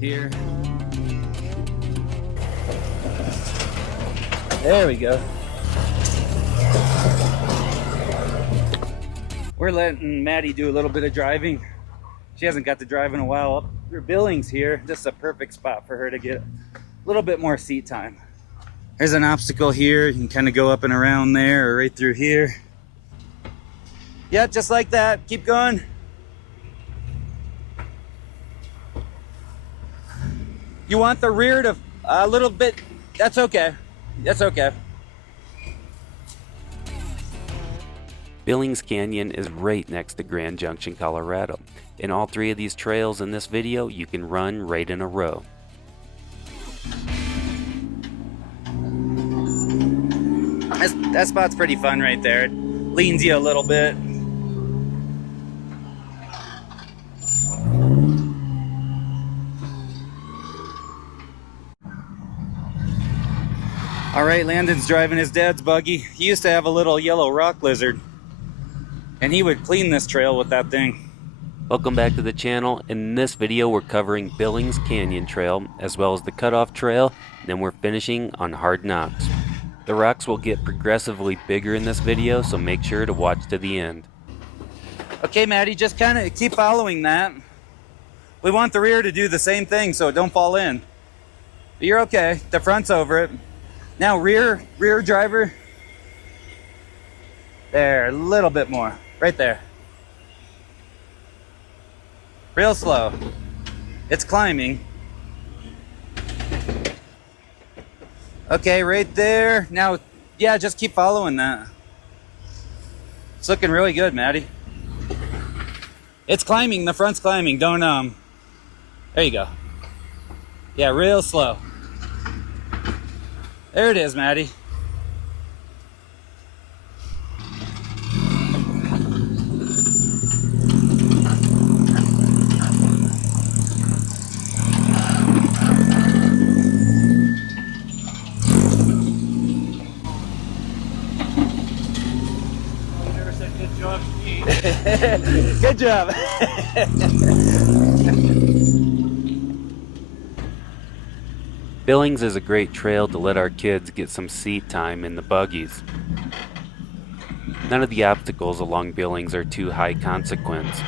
here. There we go. We're letting Maddie do a little bit of driving. She hasn't got to drive in a while. Up through Billings here, this is a perfect spot for her to get a little bit more seat time. There's an obstacle here. You can kind of go up and around there or right through here. Yep, just like that. Keep going. You want the rear to a little bit, that's okay. That's okay. Billings Canyon is right next to Grand Junction, Colorado. In all three of these trails in this video, you can run right in a row. That spot's pretty fun right there. It leans you a little bit. All right, Landon's driving his dad's buggy. He used to have a little yellow rock lizard, and he would clean this trail with that thing. Welcome back to the channel. In this video, we're covering Billings Canyon Trail, as well as the Cutoff Trail, and then we're finishing on Hard Nox. The rocks will get progressively bigger in this video, so make sure to watch to the end. Okay, Maddie, just kind of keep following that. We want the rear to do the same thing, so don't fall in. But you're okay. The front's over it. Now rear driver. There, a little bit more. Right there. Real slow. It's climbing. Okay, right there. Now, yeah, just keep following that. It's looking really good, Maddie. It's climbing, the front's climbing. Don't, there you go. Yeah, real slow. There it is, Maddie. Good job. Billings is a great trail to let our kids get some seat time in the buggies. None of the obstacles along Billings are too high consequence.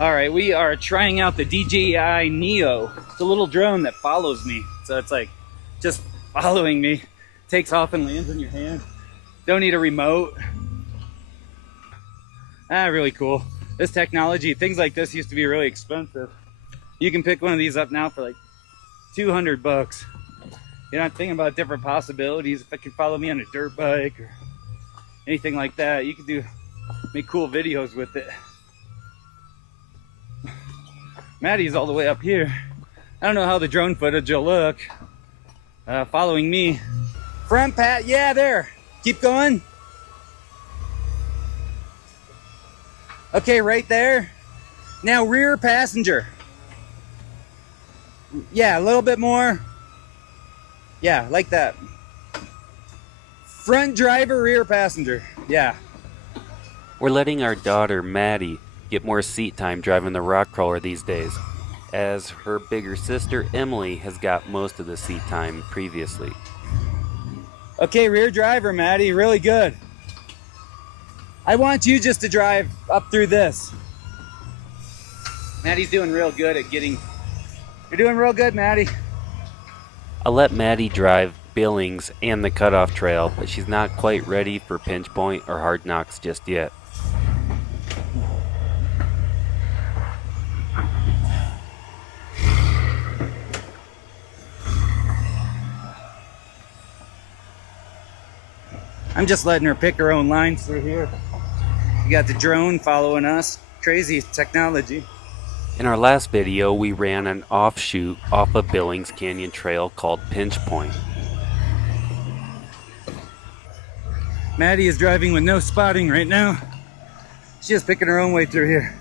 Alright, we are trying out the DJI Neo. It's a little drone that follows me. So it's like just following me. Takes off and lands in your hand. Don't need a remote. Really cool. This technology, things like this used to be really expensive. You can pick one of these up now for like 200 bucks. You're not thinking about different possibilities. If it could follow me on a dirt bike or anything like that, you could make cool videos with it. Maddie's all the way up here. I don't know how the drone footage will look. Following me. Front pat, yeah, there. Keep going. Okay, right there. Now rear passenger. Yeah, a little bit more. Yeah, like that. Front driver, rear passenger. Yeah. We're letting our daughter, Maddie, get more seat time driving the rock crawler these days, as her bigger sister, Emily, has got most of the seat time previously. Okay, rear driver, Maddie, really good. I want you just to drive up through this. Maddie's doing real good at getting... You're doing real good, Maddie. I'll let Maddie drive Billings and the Cutoff Trail, but she's not quite ready for Pinch Point or Hard Nox just yet. I'm just letting her pick her own lines through here. You got the drone following us. Crazy technology. In our last video, we ran an offshoot off of Billings Canyon Trail called Pinch Point. Maddie is driving with no spotting right now. She's just picking her own way through here.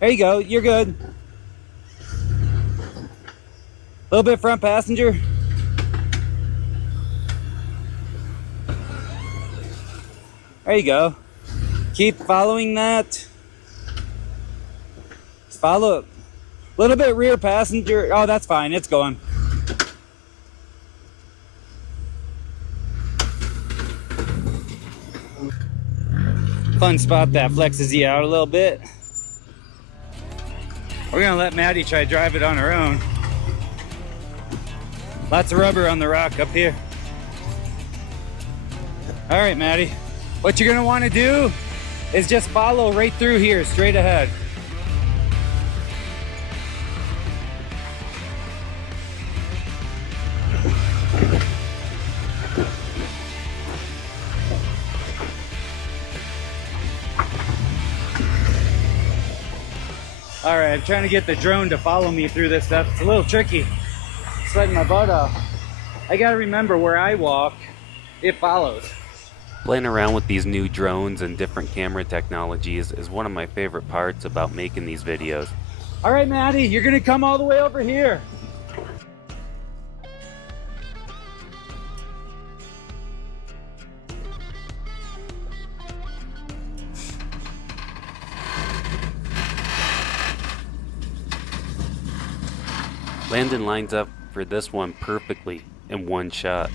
There you go, you're good. A little bit front passenger. There you go. Keep following that. Follow. A little bit rear passenger. Oh, that's fine. It's going. Fun spot that flexes you out a little bit. We're gonna let Maddie try to drive it on her own. Lots of rubber on the rock up here. All right, Maddie. What you're gonna want to do is just follow right through here, straight ahead. All right, I'm trying to get the drone to follow me through this stuff. It's a little tricky. Sweating my butt off. I gotta remember where I walk, it follows. Playing around with these new drones and different camera technologies is one of my favorite parts about making these videos. All right, Maddie, you're gonna come all the way over here. Landon lines up for this one perfectly in one shot.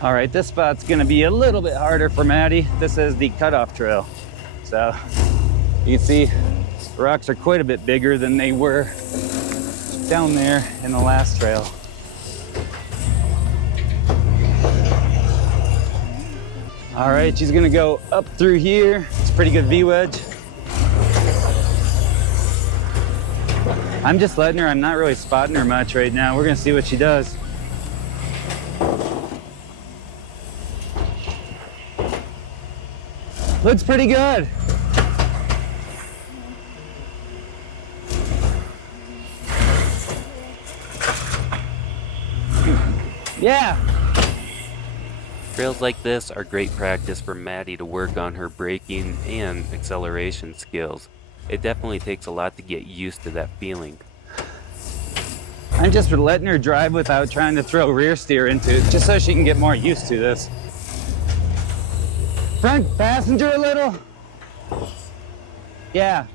All right, this spot's gonna be a little bit harder for Maddie. This is the cutoff trail. So you can see the rocks are quite a bit bigger than they were down there in the last trail. All right, she's gonna go up through here. It's a pretty good V-wedge. I'm just letting her, I'm not really spotting her much right now. We're gonna see what she does. Looks pretty good. Yeah. Trails like this are great practice for Maddie to work on her braking and acceleration skills. It definitely takes a lot to get used to that feeling. I'm just letting her drive without trying to throw rear steer into it, just so she can get more used to this. Front passenger a little. Yeah.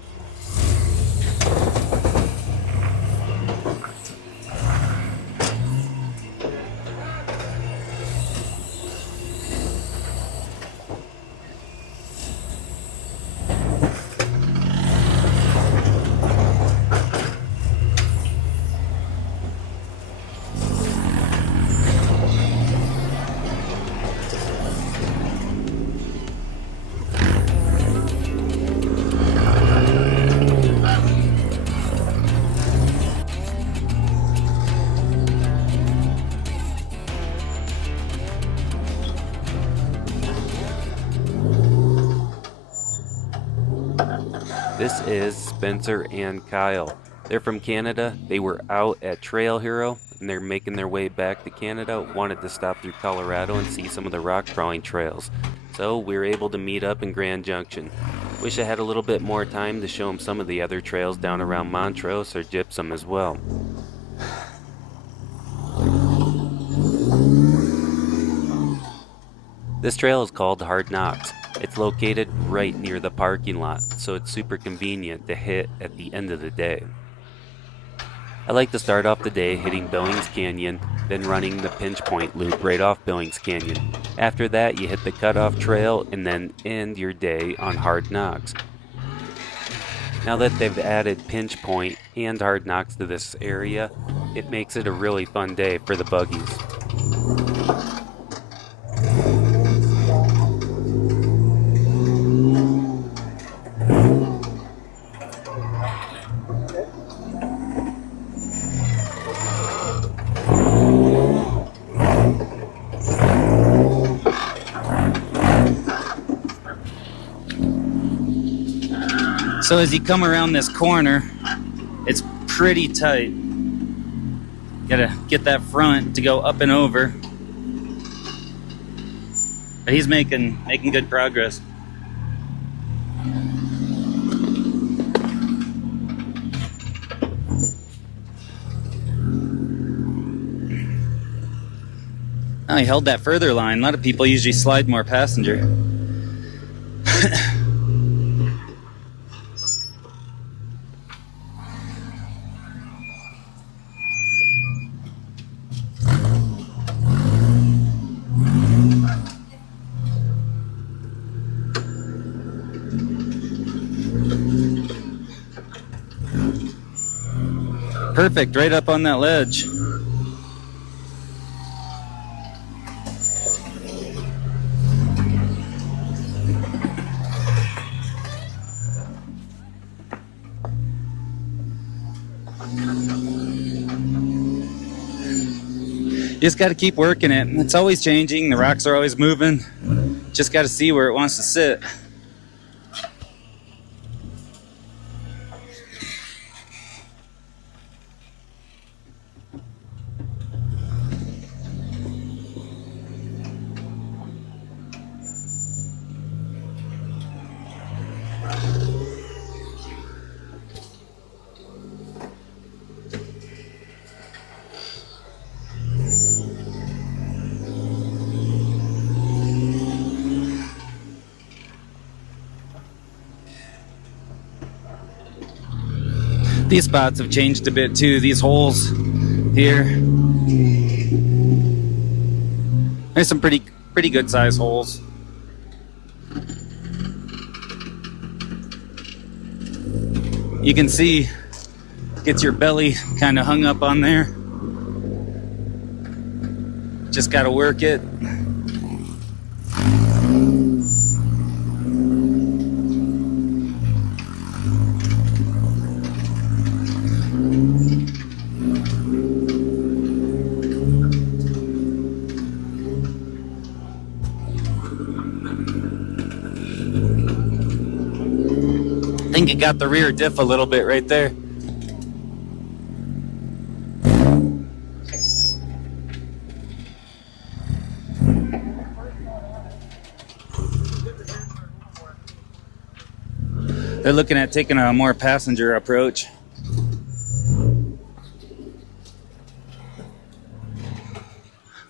This is Spencer and Kyle. They're from Canada. They were out at Trail Hero and they're making their way back to Canada. Wanted to stop through Colorado and see some of the rock crawling trails. So we were able to meet up in Grand Junction. Wish I had a little bit more time to show them some of the other trails down around Montrose or Gypsum as well. This trail is called Hard Nox. It's located right near the parking lot, so it's super convenient to hit at the end of the day. I like to start off the day hitting Billings Canyon, then running the pinch point loop right off Billings Canyon. After that, you hit the cutoff trail and then end your day on Hard Nox. Now that they've added pinch point and Hard Nox to this area, it makes it a really fun day for the buggies. So as you come around this corner, it's pretty tight. Gotta get that front to go up and over. But he's making good progress. Oh, he held that further line. A lot of people usually slide more passenger. Perfect, right up on that ledge. You just got to keep working it. It's always changing. The rocks are always moving. Just got to see where it wants to sit. These spots have changed a bit too. These holes here. There's some pretty good size holes. You can see, gets your belly kind of hung up on there. Just got to work it. I think it got the rear diff a little bit right there. They're looking at taking a more passenger approach.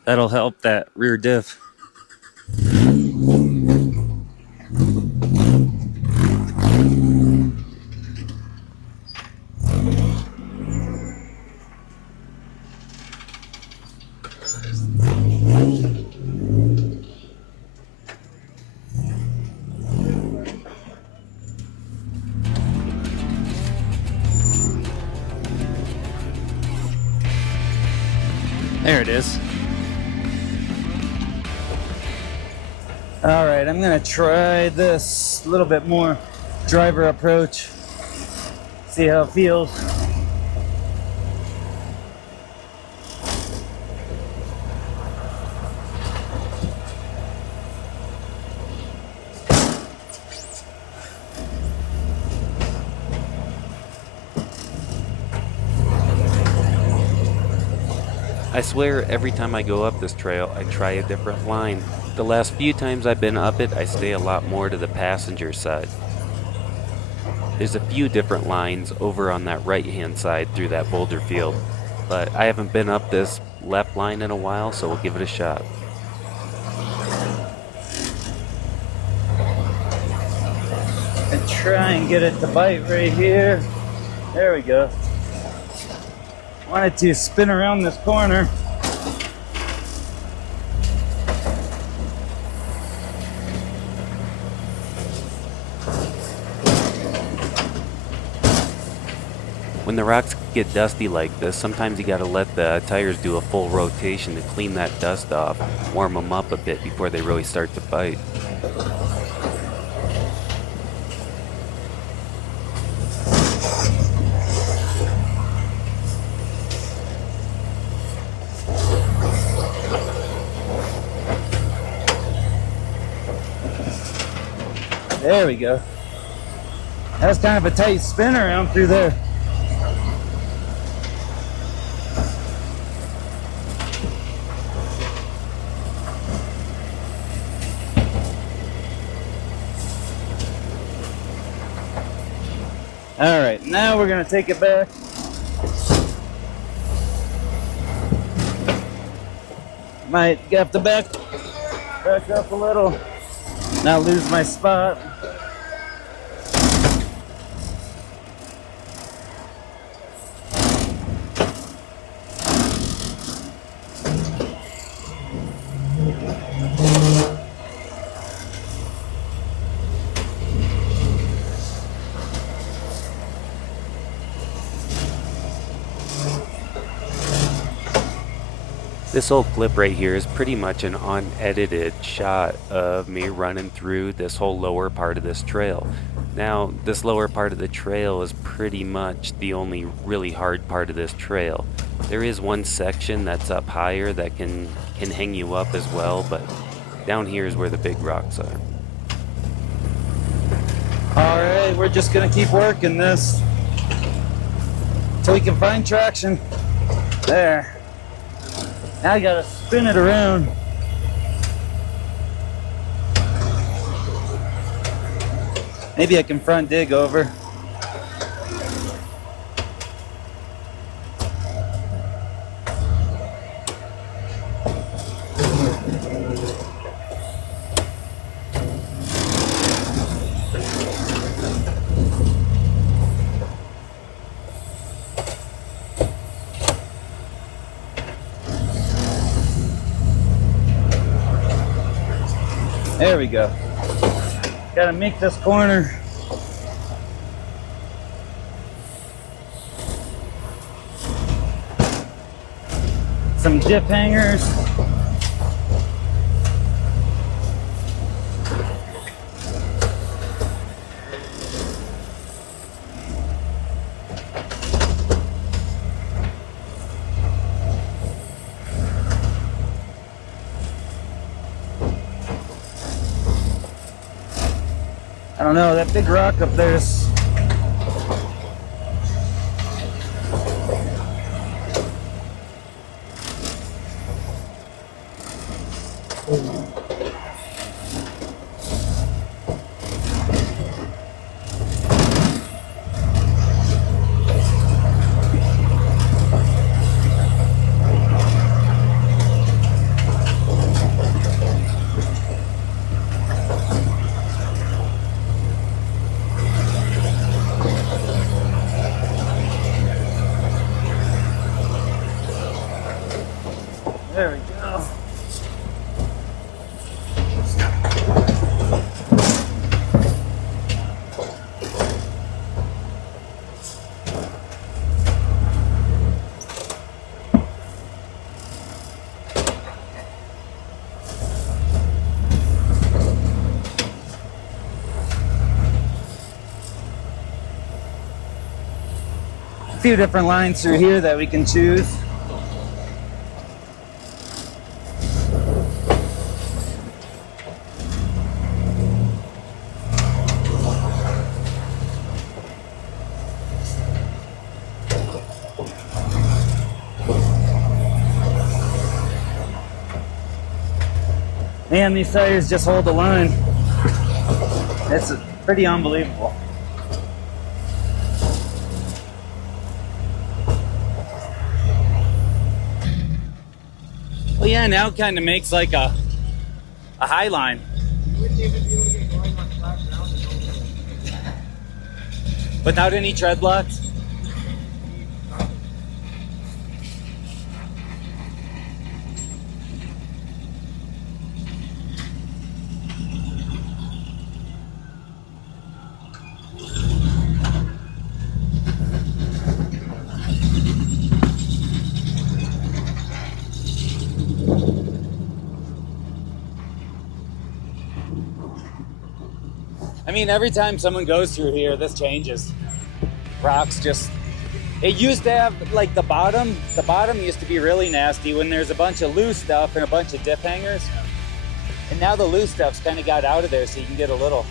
That'll help that rear diff. There it is. All right, I'm gonna try this a little bit more driver approach. See how it feels. I swear every time I go up this trail, I try a different line. The last few times I've been up it, I stay a lot more to the passenger side. There's a few different lines over on that right-hand side through that boulder field, but I haven't been up this left line in a while, so we'll give it a shot. And try and get it to bite right here. There we go. Wanted to spin around this corner. When the rocks get dusty like this, sometimes you gotta let the tires do a full rotation to clean that dust off, warm them up a bit before they really start to bite. There we go. That's kind of a tight spin around through there. All right, now we're gonna take it back. Might have to back up a little, not lose my spot. This whole clip right here is pretty much an unedited shot of me running through this whole lower part of this trail. Now, this lower part of the trail is pretty much the only really hard part of this trail. There is one section that's up higher that can hang you up as well, but down here is where the big rocks are. All right, we're just gonna keep working this until we can find traction. There. Now I gotta spin it around. Maybe I can front dig over. There we go. Gotta make this corner. Some dip hangers. I don't know, that big rock up there's there we go. A few different lines through here that we can choose. Man, these tires just hold the line. It's pretty unbelievable. Well, yeah, now it kind of makes like a high line. Without any tread blocks? I mean, every time someone goes through here, this changes. Rocks just, it used to have like the bottom used to be really nasty when there's a bunch of loose stuff and a bunch of dip hangers. And now the loose stuff's kind of got out of there, so you can get a little